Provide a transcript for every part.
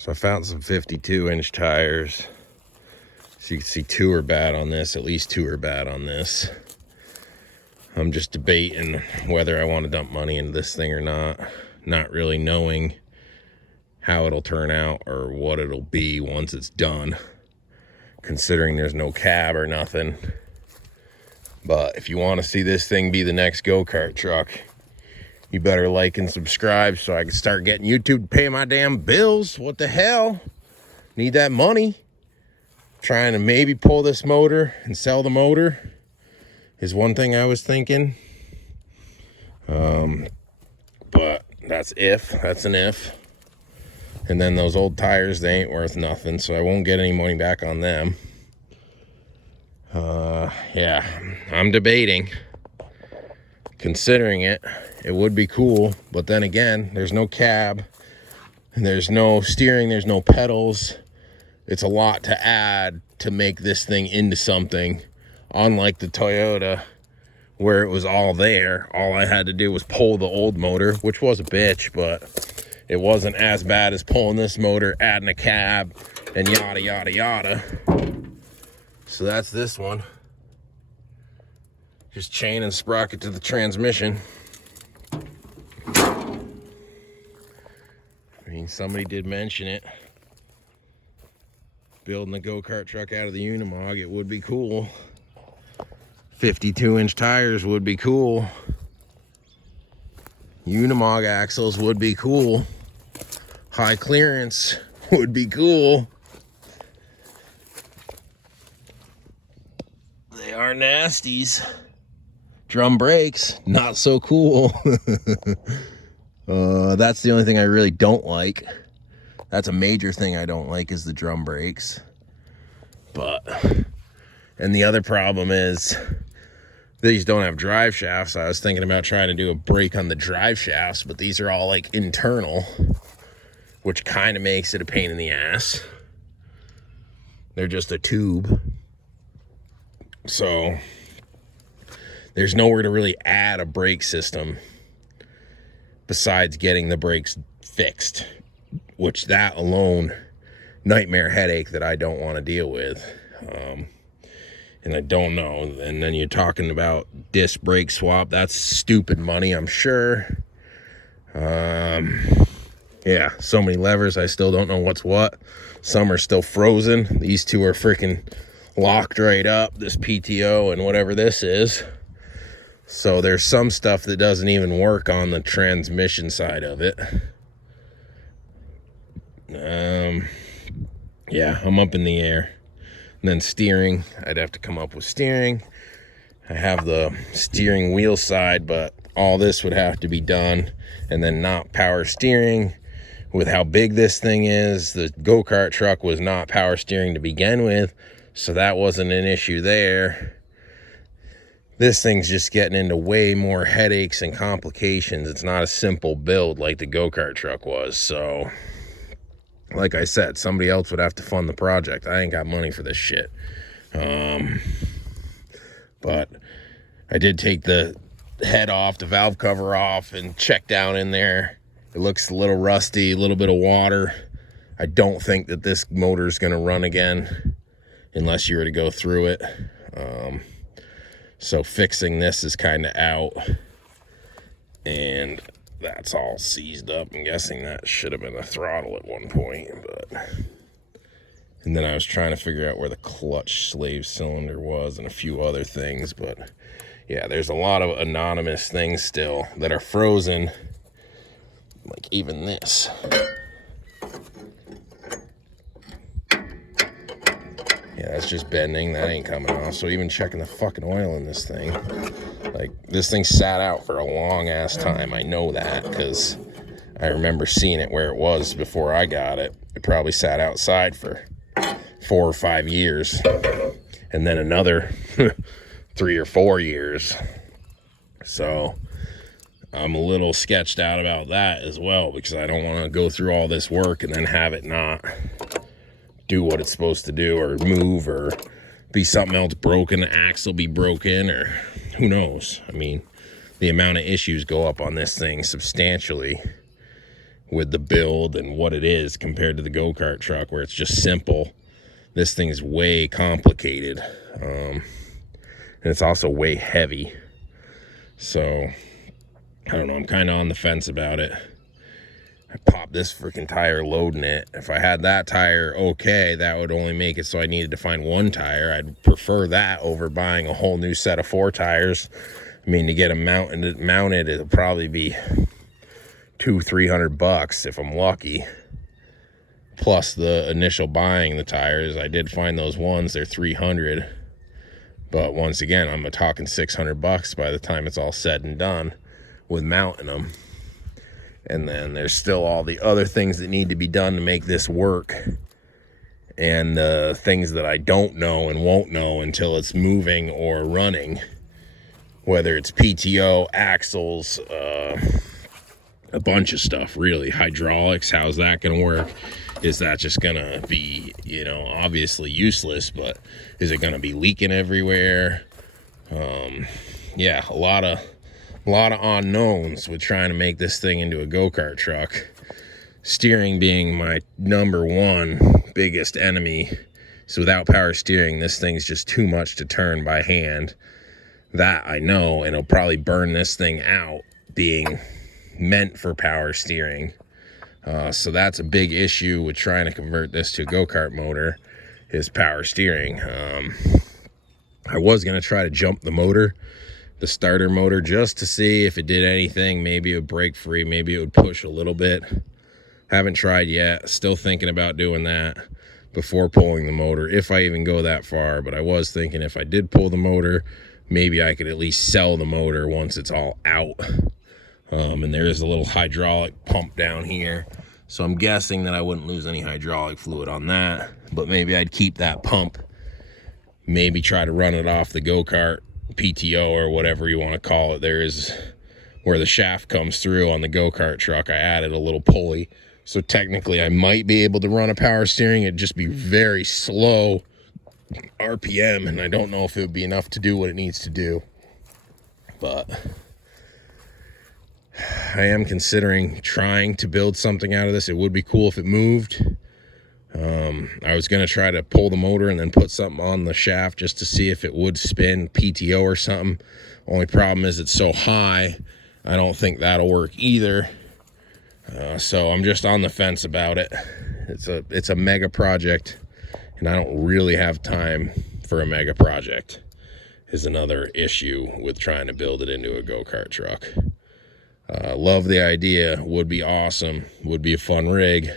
So I found some 52-inch tires. So you can see 2 are bad on this, at least 2 are bad on this. I'm just debating whether I want to dump money into this thing or not really knowing how it'll turn out or what it'll be once it's done, considering there's no cab or nothing. But if you want to see this thing be the next go-kart truck, you better like and subscribe so I can start getting YouTube to pay my damn bills. What the hell? Need that money. Trying to maybe pull this motor and sell the motor is one thing I was thinking. But that's an if. And then those old tires, they ain't worth nothing, so I won't get any money back on them. Yeah, I'm debating. Considering it would be cool, but then again, there's no cab, and there's no steering, there's no pedals. It's a lot to add to make this thing into something, unlike the Toyota, where it was all there. All I had to do was pull the old motor, which was a bitch, but it wasn't as bad as pulling this motor, adding a cab, and yada, yada, yada. So that's this one. Just chain and sprocket to the transmission. I mean, somebody did mention it. Building a go-kart truck out of the Unimog, it would be cool. 52-inch tires would be cool. Unimog axles would be cool. High clearance would be cool. They are nasties. Drum brakes, not so cool. That's the only thing I really don't like. That's a major thing I don't like, is the drum brakes. And the other problem is these don't have drive shafts. I was thinking about trying to do a brake on the drive shafts, but these are all like internal, which kind of makes it a pain in the ass. They're just a tube. So there's nowhere to really add a brake system besides getting the brakes fixed, which that alone, nightmare headache that I don't want to deal with. And I don't know. And then you're talking about disc brake swap. That's stupid money, I'm sure. Yeah, so many levers. I still don't know what's what. Some are still frozen. These two are freaking locked right up, this PTO and whatever this is. So there's some stuff that doesn't even work on the transmission side of it. Yeah, I'm up in the air. And then steering, I'd have to come up with steering. I have the steering wheel side, but all this would have to be done. And then not power steering. With how big this thing is, the go-kart truck was not power steering to begin with, so that wasn't an issue there. This thing's just getting into way more headaches and complications. It's not a simple build like the go-kart truck was. So, like I said, somebody else would have to fund the project. I ain't got money for this shit. But I did take the head off, the valve cover off, and check down in there. It looks a little rusty, a little bit of water. I don't think that this motor is going to run again unless you were to go through it. So fixing this is kind of out. And that's all seized up. I'm guessing that should have been a throttle at one point. And then I was trying to figure out where the clutch slave cylinder was and a few other things. But yeah, there's a lot of anonymous things still that are frozen. Like even this. Yeah, that's just bending. That ain't coming off. So even checking the fucking oil in this thing. Like, this thing sat out for a long ass time. I know that because I remember seeing it where it was before I got it. It probably sat outside for 4 or 5 years. And then another 3 or 4 years. So I'm a little sketched out about that as well, because I don't want to go through all this work and then have it not do what it's supposed to do, or move, or be something else broken, the axle be broken, or who knows. I mean, the amount of issues go up on this thing substantially with the build and what it is compared to the go-kart truck, where it's just simple. This thing's way complicated, and it's also way heavy. So I don't know, I'm kind of on the fence about it. I popped this freaking tire loading it. If I had that tire, okay, that would only make it so I needed to find one tire. I'd prefer that over buying a whole new set of 4 tires. I mean, to get them mounted, it'll probably be $200-300 if I'm lucky. Plus the initial buying the tires. I did find those ones, they're $300. But once again, I'm talking $600 by the time it's all said and done with mounting them. And then there's still all the other things that need to be done to make this work. And things that I don't know and won't know until it's moving or running. Whether it's PTO, axles, a bunch of stuff, really. Hydraulics, how's that going to work? Is that just going to be, you know, obviously useless, but is it going to be leaking everywhere? Yeah, a lot of unknowns with trying to make this thing into a go-kart truck. Steering being my number one biggest enemy. So without power steering, this thing's just too much to turn by hand. That I know, and it'll probably burn this thing out being meant for power steering. So that's a big issue with trying to convert this to a go-kart motor, is power steering. I was going to try to jump the motor, the starter motor, just to see if it did anything. Maybe it would break free, maybe it would push a little bit. Haven't tried yet, still thinking about doing that before pulling the motor, if I even go that far. But I was thinking if I did pull the motor, maybe I could at least sell the motor once it's all out. And there is a little hydraulic pump down here, so I'm guessing that I wouldn't lose any hydraulic fluid on that, but maybe I'd keep that pump, maybe try to run it off the go-kart PTO or whatever you want to call it. There is where the shaft comes through on the go-kart truck, I added a little pulley, so technically I might be able to run a power steering. It'd just be very slow RPM, and I don't know if it would be enough to do what it needs to do. But I am considering trying to build something out of this. It would be cool if it moved. I was going to try to pull the motor and then put something on the shaft just to see if it would spin PTO or something. Only problem is it's so high, I don't think that'll work either. So I'm just on the fence about it. It's a mega project, and I don't really have time for a mega project, is another issue with trying to build it into a go-kart truck. Love the idea, would be awesome, would be a fun rig,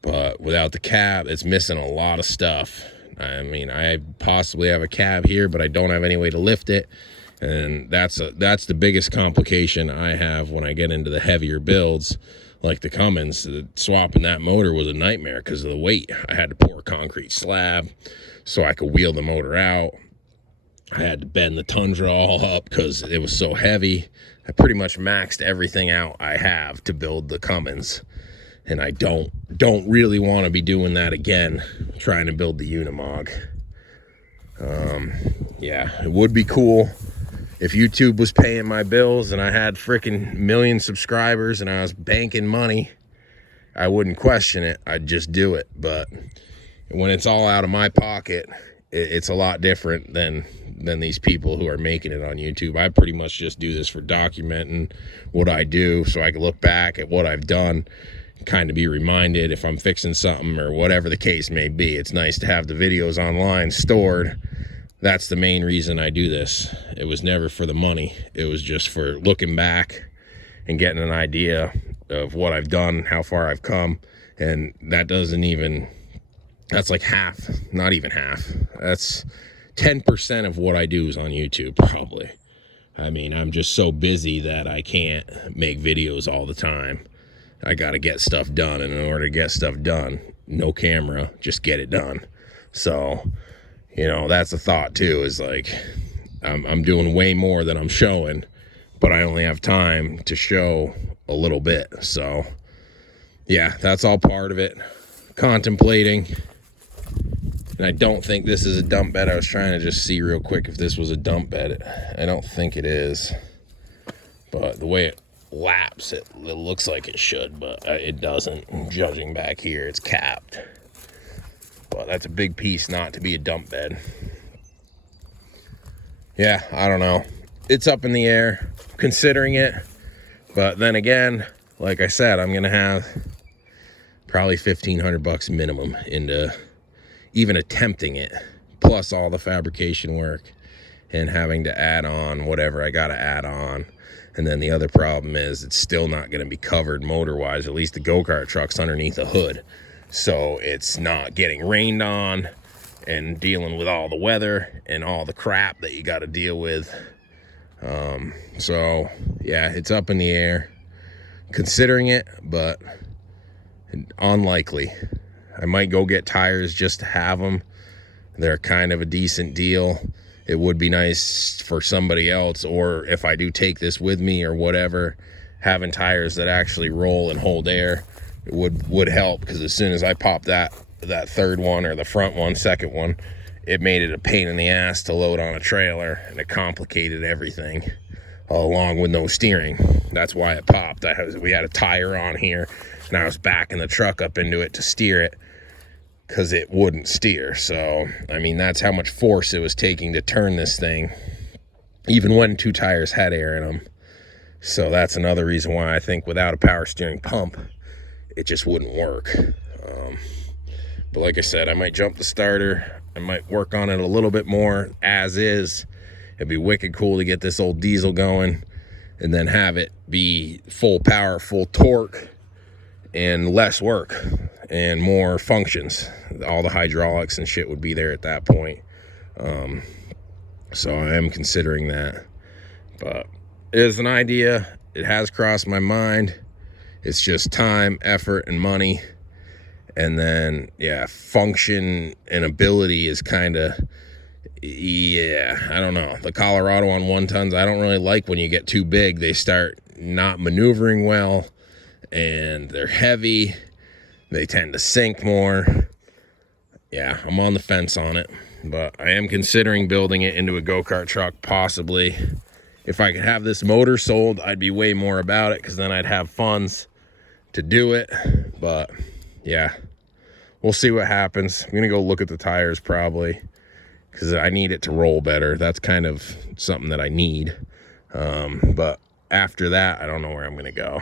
but without the cab, it's missing a lot of stuff. I mean, I possibly have a cab here, but I don't have any way to lift it, and that's the biggest complication I have when I get into the heavier builds, like the Cummins. Swapping that motor was a nightmare because of the weight. I had to pour a concrete slab so I could wheel the motor out. I had to bend the Tundra all up because it was so heavy. I pretty much maxed everything out I have to build the Cummins, and I don't really want to be doing that again, trying to build the Unimog. Yeah, it would be cool if YouTube was paying my bills and I had freaking million subscribers and I was banking money. I wouldn't question it, I'd just do it. But when it's all out of my pocket, it's a lot different than these people who are making it on YouTube. I pretty much just do this for documenting what I do, so I can look back at what I've done, kind of be reminded if I'm fixing something or whatever the case may be. It's nice to have the videos online stored. That's the main reason I do this. It was never for the money. It was just for looking back and getting an idea of what I've done, how far I've come. And that's like half, not even half. That's 10% of what I do is on YouTube, probably. I mean, I'm just so busy that I can't make videos all the time. I got to get stuff done, and in order to get stuff done, no camera, just get it done. So, you know, that's a thought too, is like, I'm doing way more than I'm showing, but I only have time to show a little bit. So, yeah, that's all part of it. Contemplating. And I don't think this is a dump bed. I was trying to just see real quick if this was a dump bed. I don't think it is. But the way laps. It looks like it should, but it doesn't. Judging back here, it's capped. But that's a big piece not to be a dump bed. Yeah, I don't know. It's up in the air, considering it. But then again, like I said, I'm gonna have probably $1,500 minimum into even attempting it, plus all the fabrication work and having to add on whatever I gotta add on. And then the other problem is it's still not gonna be covered motor-wise, at least the go-kart truck's underneath a hood. So it's not getting rained on and dealing with all the weather and all the crap that you gotta deal with. So yeah, it's up in the air, considering it, but unlikely. I might go get tires just to have them. They're kind of a decent deal. It would be nice for somebody else, or if I do take this with me or whatever, having tires that actually roll and hold air, it would help, because as soon as I popped that third one, or the front one, second one, it made it a pain in the ass to load on a trailer, and it complicated everything, along with no steering. That's why it popped. We had a tire on here, and I was backing the truck up into it to steer it, because it wouldn't steer. So, I mean, that's how much force it was taking to turn this thing, even when two tires had air in them. So that's another reason why I think without a power steering pump, it just wouldn't work. But like I said, I might jump the starter. I might work on it a little bit more as is. It'd be wicked cool to get this old diesel going and then have it be full power, full torque, and less work and more functions. All the hydraulics and shit would be there at that point. So I am considering that. But it is an idea. It has crossed my mind. It's just time, effort, and money. And then, yeah, function and ability is kind of, yeah, I don't know. The Colorado on 1-tons, I don't really like when you get too big. They start not maneuvering well, and they're heavy. They tend to sink more. Yeah, I'm on the fence on it, but I am considering building it into a go-kart truck, possibly. If I could have this motor sold, I'd be way more about it, because then I'd have funds to do it. But yeah, we'll see what happens. I'm gonna go look at the tires probably, because I need it to roll better. That's kind of something that I need. But after that, I don't know where I'm gonna go.